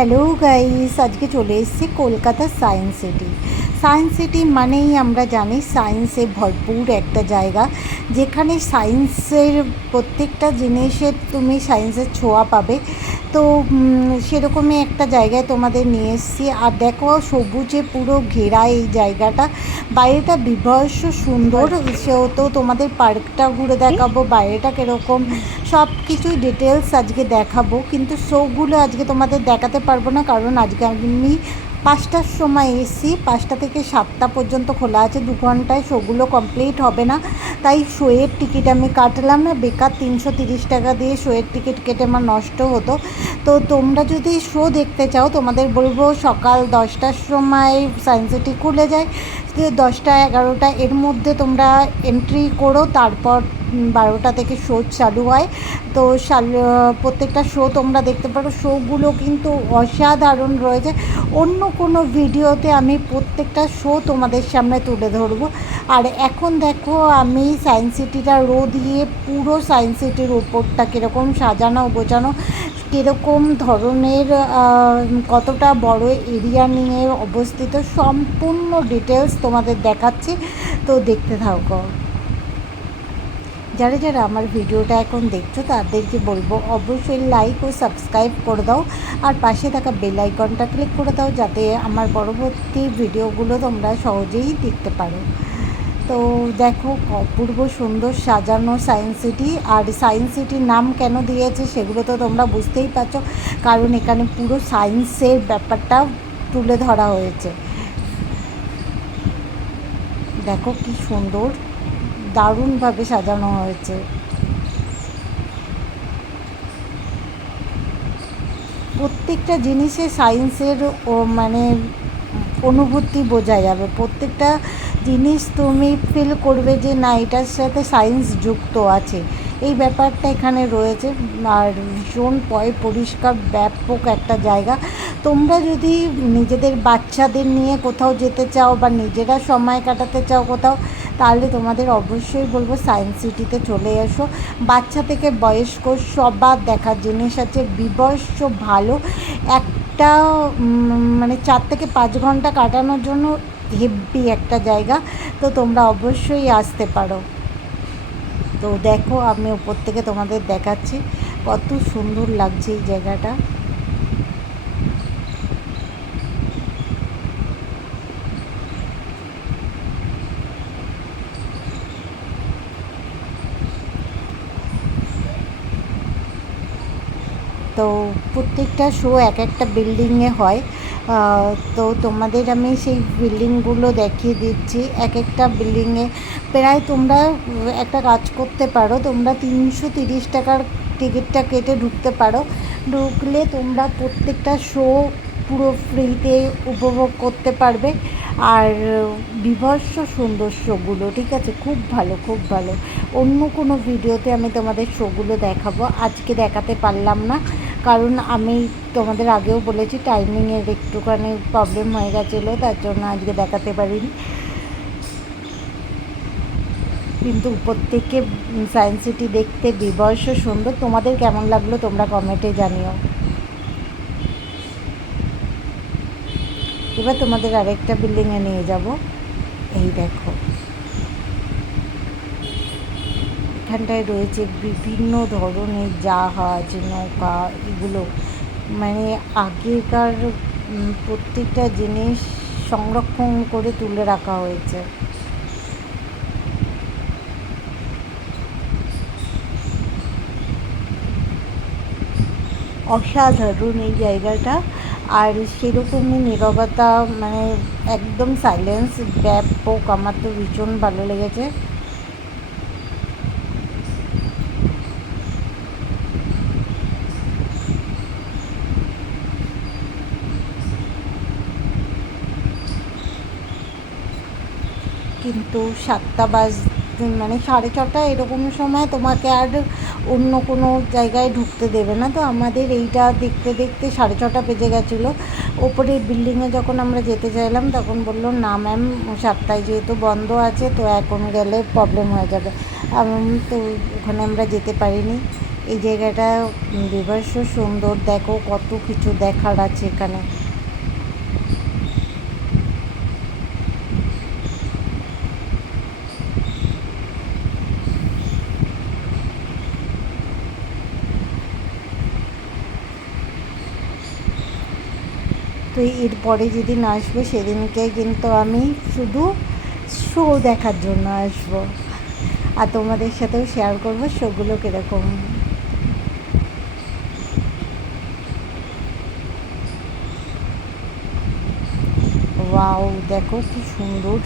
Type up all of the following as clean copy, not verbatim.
Hello guys, আজকে চলে এসেছি Kolkata science city. Science city মানেই আমরা জানি সায়েন্সে ভরপুর একটা জায়গা, যেখানে সায়েন্সের প্রত্যেকটা জিনিসের তুমি সায়েন্সের ছোঁয়া পাবে। তো সেরকমই একটা জায়গায় তোমাদের নিয়ে এসেছি। আর দেখো, সবুজে পুরো ঘেরা এই জায়গাটা, বাইরেটা বিভৎস সুন্দর। সেও তো তোমাদের পার্কটা ঘুরে দেখাবো, বাইরেটা কীরকম সব কিছুই ডিটেলস আজকে দেখাবো। কিন্তু শোগুলো আজকে তোমাদের দেখাতে পারবো না, কারণ আজকে আমি 5টার সময় এসেছি। 5টা থেকে 7টা পর্যন্ত খোলা আছে, 2 ঘন্টায় শোগুলো কমপ্লিট হবে না। তাই শোয়ের টিকিট আমি কাটলাম না, বেকার 330 টাকা দিয়ে শোয়ের টিকিট কেটে আমার নষ্ট হতো। তো তোমরা যদি শো দেখতে চাও, তোমাদের বলবো সকাল 10টার সময় সায়েন্স সিটি খুলে যায়। 10টা 11টা এর মধ্যে তোমরা এন্ট্রি করো, তারপর 12টা থেকে শো চালু হয়। তো প্রত্যেকটা শো তোমরা দেখতে পারো। শোগুলো কিন্তু অসাধারণ রয়েছে। অন্য কোনো ভিডিওতে আমি প্রত্যেকটা শো তোমাদের সামনে তুলে ধরবো। আর এখন দেখো, আমি সায়েন্স সিটিটা রো দিয়ে পুরো সায়েন্স সিটির উপরটা কীরকম সাজানো গোছানো, কীরকম ধরনের কতটা বড় এরিয়া নিয়ে অবস্থিত, সম্পূর্ণ ডিটেলস তোমাদের দেখাচ্ছি। তো দেখতে থাকো। যারা যারা আমার ভিডিওটা এখন দেখছো, তাদেরকে বলবো অবশ্যই লাইক ও সাবস্ক্রাইব করে দাও, আর পাশে থাকা বেল আইকনটা ক্লিক করে দাও, যাতে আমার পরবর্তী ভিডিওগুলো তোমরা সহজেই দেখতে পারো। তো দেখো, অপূর্ব সুন্দর সাজানো সায়েন্স সিটি। আর সায়েন্স সিটির নাম কেন দিয়েছে সেগুলো তো তোমরা বুঝতেই পারছো, কারণ এখানে পুরো সায়েন্সের ব্যাপারটা তুলে ধরা হয়েছে। দেখো কি সুন্দর, দারুণভাবে সাজানো হয়েছে। প্রত্যেকটা জিনিসে সায়েন্সের মানে অনুভূতি বোঝা যাবে। প্রত্যেকটা জিনিস তুমি ফিল করবে যে না, এটার সাথে সায়েন্স যুক্ত আছে, এই ব্যাপারটা এখানে রয়েছে। আর ভীষণ পরিষ্কার ব্যাপক একটা জায়গা। তোমরা যদি নিজেদের বাচ্চাদের নিয়ে কোথাও যেতে চাও বা নিজেরা সময় কাটাতে চাও কোথাও, তাহলে তোমাদের অবশ্যই বলবো সায়েন্স সিটিতে চলে এসো। বাচ্চা থেকে বয়স্ক সবার দেখার জিনিস আছে, বিভৎস ভালো একটা মানে 4 থেকে 5 ঘন্টা কাটানোর জন্য হেভি একটা জায়গা। তো তোমরা অবশ্যই আসতে পারো। তো দেখো, আমি উপর থেকে তোমাদের দেখাচ্ছি কত সুন্দর লাগছে এই জায়গাটা। তো প্রত্যেকটা শো এক একটা বিল্ডিংয়ে হয়। তো তোমাদের আমি সেই বিল্ডিংগুলো দেখিয়ে দিচ্ছি। এক একটা বিল্ডিংয়ে প্রায় তোমরা একটা কাজ করতে পারো, তোমরা 330 টাকার টিকিটটা কেটে ঢুকতে পারো। ঢুকলে তোমরা প্রত্যেকটা শো পুরো ফ্রিতে উপভোগ করতে পারবে। আর বিভৎস সুন্দর শোগুলো, ঠিক আছে, খুব ভালো খুব ভালো। অন্য কোনো ভিডিওতে আমি তোমাদের শোগুলো দেখাবো, আজকে দেখাতে পারলাম না, কারণ আমি তোমাদের আগেও বলেছি টাইমিংয়ের একটুখানি প্রবলেম হয়ে গেছিলো, তার জন্য আজকে দেখাতে পারিনি। কিন্তু উপর থেকে সায়েন্স সিটি দেখতে বিভৎস সুন্দর। তোমাদের কেমন লাগলো তোমরা কমেন্টে জানিও। এবার তোমাদের আরেকটা বিল্ডিংয়ে নিয়ে যাব। এই দেখো, এখানটায় রয়েছে বিভিন্ন ধরনের জাহাজ, নৌকা, এগুলো মানে আগেকার প্রত্যেকটা জিনিস সংরক্ষণ করে তুলে রাখা হয়েছে। অসাধারণ এই জায়গাটা। আর সেরকমই নীরবতা, মানে একদম সাইলেন্স ব্যাপক। আমার তো ভীষণ ভালো লেগেছে। কিন্তু 7টা মানে 6:30 এরকম সময় তোমাকে আর অন্য কোনো জায়গায় ঢুকতে দেবে না। তো আমাদের এইটা দেখতে দেখতে 6:30 বেজে গেছিলো। ওপরের বিল্ডিংয়ে যখন আমরা যেতে চাইলাম, তখন বললো না ম্যাম, 7টায় যেহেতু বন্ধ আছে, তো এখন গেলে প্রবলেম হয়ে যাবে। তো ওখানে আমরা যেতে পারিনি। এই জায়গাটা বিভৎস সুন্দর, দেখো কত কিছু দেখার আছে এখানে। তো এরপরে যেদিন আসবো সেদিনকে কিন্তু আমি শুধু শো দেখার জন্য আসবো, আর তোমাদের সাথেও শেয়ার করবো শোগুলো কীরকম। ওয়াও, দেখো কি সুন্দর।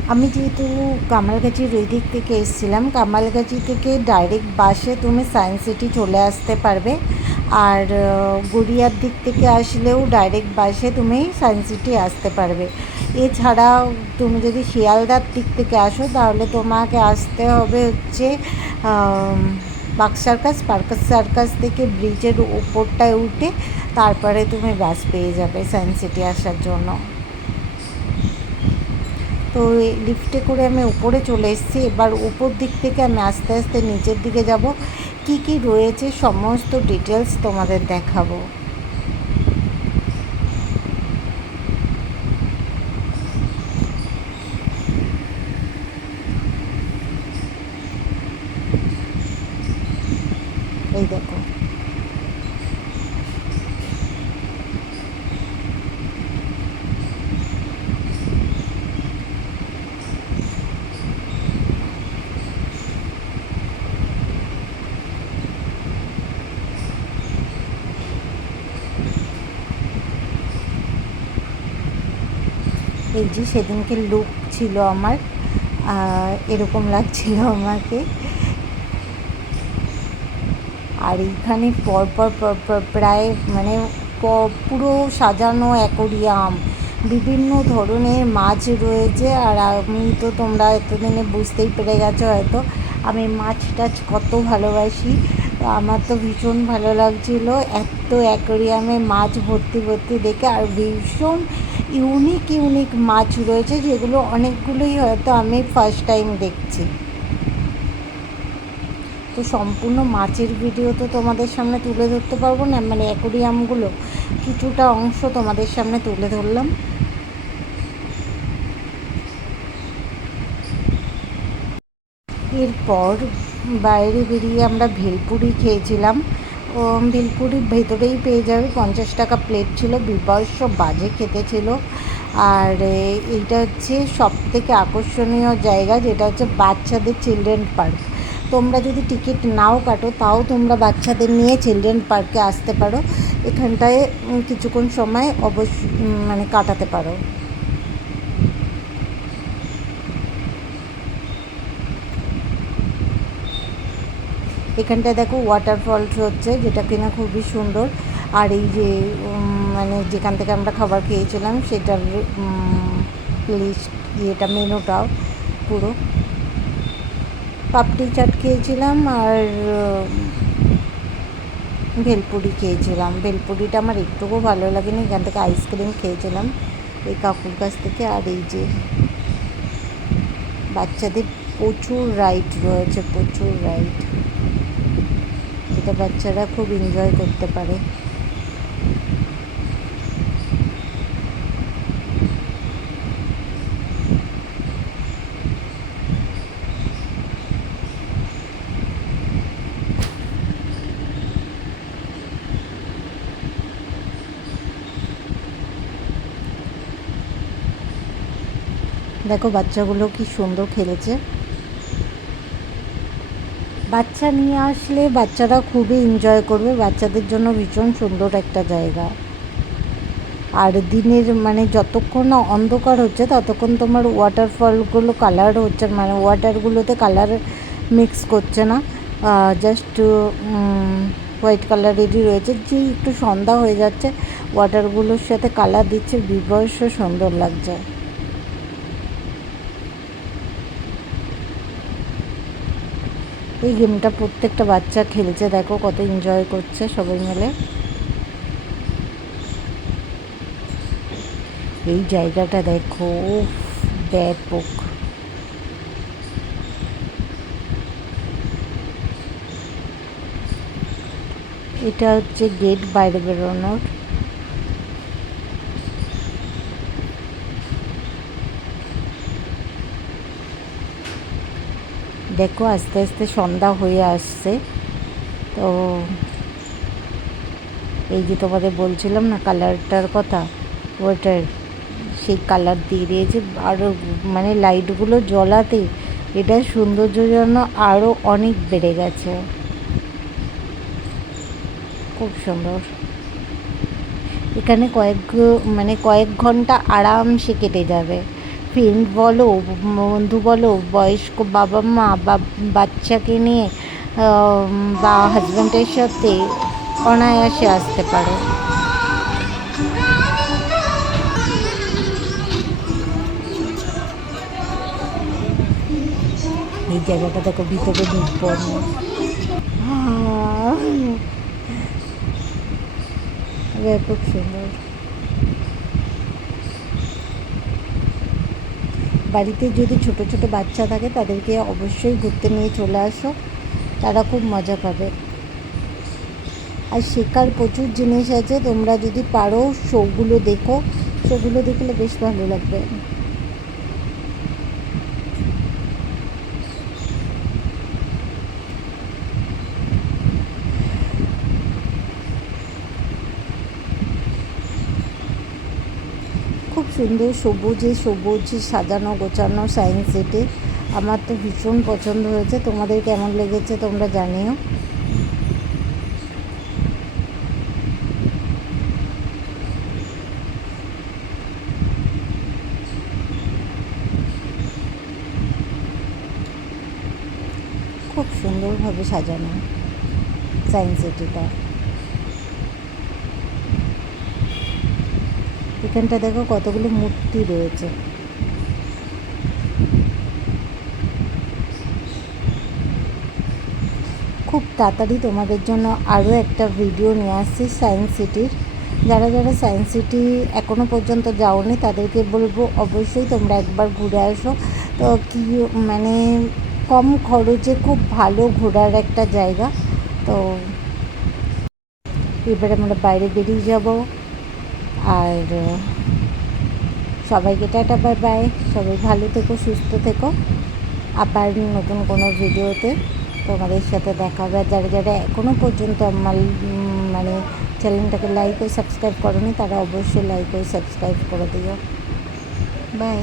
আমি যেহেতু কামালগাছির ওই দিক থেকে এসেছিলাম, কামালগাছি থেকে ডাইরেক্ট বাসে তুমি সায়েন্স সিটি চলে আসতে পারবে, আর গড়িয়ার দিক থেকে আসলেও ডাইরেক্ট বাসে তুমি সায়েন্স সিটি আসতে পারবে। এছাড়াও তুমি যদি শিয়ালদার দিক থেকে আসো তাহলে তোমাকে আসতে হবে হচ্ছে পার্ক সার্কাস। সার্কাস থেকে ব্রিজের উপরটায় উঠে তারপরে তুমি বাস পেয়ে যাবে সায়েন্স সিটি আসার জন্য। তো লিফটে করে আমি উপরে চলে এসেছি, এবার উপর দিক থেকে আমি আস্তে আস্তে নিচের দিকে যাব, কি কি রয়েছে সমস্ত ডিটেলস তোমাদের দেখাবো। এই দেখো, এই যে সেদিনকে লুক ছিল আমার, এরকম লাগছিল আমাকে। আর এইখানে পরপর প্রায় মানে পুরো সাজানো অ্যাকোরিয়াম, বিভিন্ন ধরনের মাছ রয়েছে। আর আমি তো তোমরা এতদিনে বুঝতেই পেরে গেছো হয়তো আমি মাছ টাছ কত ভালোবাসি। তো আমার তো ভীষণ ভালো লাগছিল এত অ্যাকোরিয়ামে মাছ ভর্তি ভর্তি দেখে, আর ভীষণ ইউনিক ইউনিক মাছ রয়েছে যেগুলো অনেকগুলোই হয়তো আমি ফার্স্ট টাইম দেখছি। তো সম্পূর্ণ মাছের ভিডিও তো তোমাদের সামনে তুলে ধরতে পারবো না, মানে অ্যাকোরিয়ামগুলো কিছুটা অংশ তোমাদের সামনে তুলে ধরলাম। এরপর বাইরে বেরিয়ে আমরা ভেলপুরি খেয়েছিলাম। ভেলপুরি ভেতরেই পেয়ে যাবে, 50 টাকা প্লেট ছিল, বিভৎস বাজে খেতে ছিল। আর এইটা হচ্ছে সবথেকে আকর্ষণীয় জায়গা, যেটা হচ্ছে বাচ্চাদের চিলড্রেন পার্ক। তোমরা যদি টিকিট নাও কাটো তাও তোমরা বাচ্চাদের নিয়ে চিলড্রেন পার্কে আসতে পারো, এখানটায় কিছুক্ষণ সময় মানে কাটাতে পারো। এখানটায় দেখো ওয়াটারফলস হচ্ছে, যেটা কিনা খুবই সুন্দর। আর এই যে মানে যেখান থেকে আমরা খাবার খেয়েছিলাম সেটার লিস্ট ইয়েটা মেনুটাও পুরো, পাপড়ি চাট খেয়েছিলাম আর ভেলপুরি খেয়েছিলাম। ভেলপুরিটা আমার একটুকুও ভালো লাগেনি, এখান থেকে আইসক্রিম খেয়েছিলাম এই কাকুর কাছ থেকে। আর এই যে বাচ্চাদের প্রচুর রাইড রয়েছে, প্রচুর রাইড, যেটা বাচ্চারা খুব এনজয় করতে পারে। দেখো বাচ্চাগুলো কি সুন্দর খেলেছে। বাচ্চা নিয়ে আসলে বাচ্চারা খুবই এনজয় করবে, বাচ্চাদের জন্য ভীষণ সুন্দর একটা জায়গা। আর দিনের মানে যতক্ষণ না অন্ধকার হচ্ছে ততক্ষণ তোমার ওয়াটারফলগুলো কালার হচ্ছে, মানে ওয়াটারগুলোতে কালার মিক্স করছে না, জাস্ট হোয়াইট কালারেরই রয়েছে। যে একটু সন্ধ্যা হয়ে যাচ্ছে ওয়াটারগুলোর সাথে কালার দিচ্ছে, বিভৎস সুন্দর লাগছে। এই গেমটা প্রত্যেকটা বাচ্চা খেলছে, দেখো কত এনজয় করছে সবাই মিলে। এই জায়গাটা দেখো, ব্যাপক। এটা হচ্ছে গেট বাইরে বেরোনোর। দেখো আস্তে আস্তে সন্ধ্যা হয়ে আসছে। তো এই যে তোমাদের বলছিলাম না কালারটার কথা, ওটার সেই কালার দিয়ে দিয়েছে। আরও মানে লাইটগুলো জ্বলাতে এটার সৌন্দর্য যেন আরও অনেক বেড়ে গেছে। খুব সুন্দর। এখানে কয়েক ঘন্টা আরামসে কেটে যাবে। ফ্রেন্ড বলো, বন্ধু বলো, বয়স্ক বাবা মা বা বাচ্চাকে নিয়ে বা হাজব্যান্ডের সাথে অনায়াসে আসতে পারো। এই জায়গাটা দেখো, ভিতরে ঢুকবো আমি। খুব সুন্দর। বাড়িতে যদি ছোট ছোট বাচ্চা থাকে তাদেরকে অবশ্যই ঘুরতে নিয়ে চলে আসো, তারা খুব মজা পাবে। আর শেখার প্রচুর জিনিস আছে, তোমরা যদি পারো শোগুলো দেখো, শোগুলো দেখলে বেশ ভালো লাগবে। খুব সুন্দর সবুজে সবুজ সাজানো গোছানো সায়েন্স সিটি। আমার তো ভীষণ পছন্দ হয়েছে। তোমাদের কেমন লেগেছে তোমরা জানিও। খুব সুন্দরভাবে সাজানো সায়েন্স সিটিটা। এখানটা দেখো কতগুলো মূর্তি রয়েছে। খুব তাড়াতাড়ি তোমাদের জন্য আরও একটা ভিডিও নিয়ে আসছি সায়েন্স সিটির। যারা যারা সায়েন্স সিটি এখনও পর্যন্ত যাওনি তাদেরকে বলবো অবশ্যই তোমরা একবার ঘুরে আসো। তো কি মানে কম খরচে খুব ভালো ঘোরার একটা জায়গা। তো এবার আমরা বাইরে বেরিয়ে যাব। আর সবাইকে টাটা, বাই বাই। সবাই ভালো থেকো, সুস্থ থেকো। আবার নতুন কোনো ভিডিওতে তোমাদের সাথে দেখা হবে। আর যারা যারা এখনও পর্যন্ত আমার মানে চ্যানেলটাকে লাইক ও সাবস্ক্রাইব করোনি তারা অবশ্যই লাইক ও সাবস্ক্রাইব করে দিও। বাই।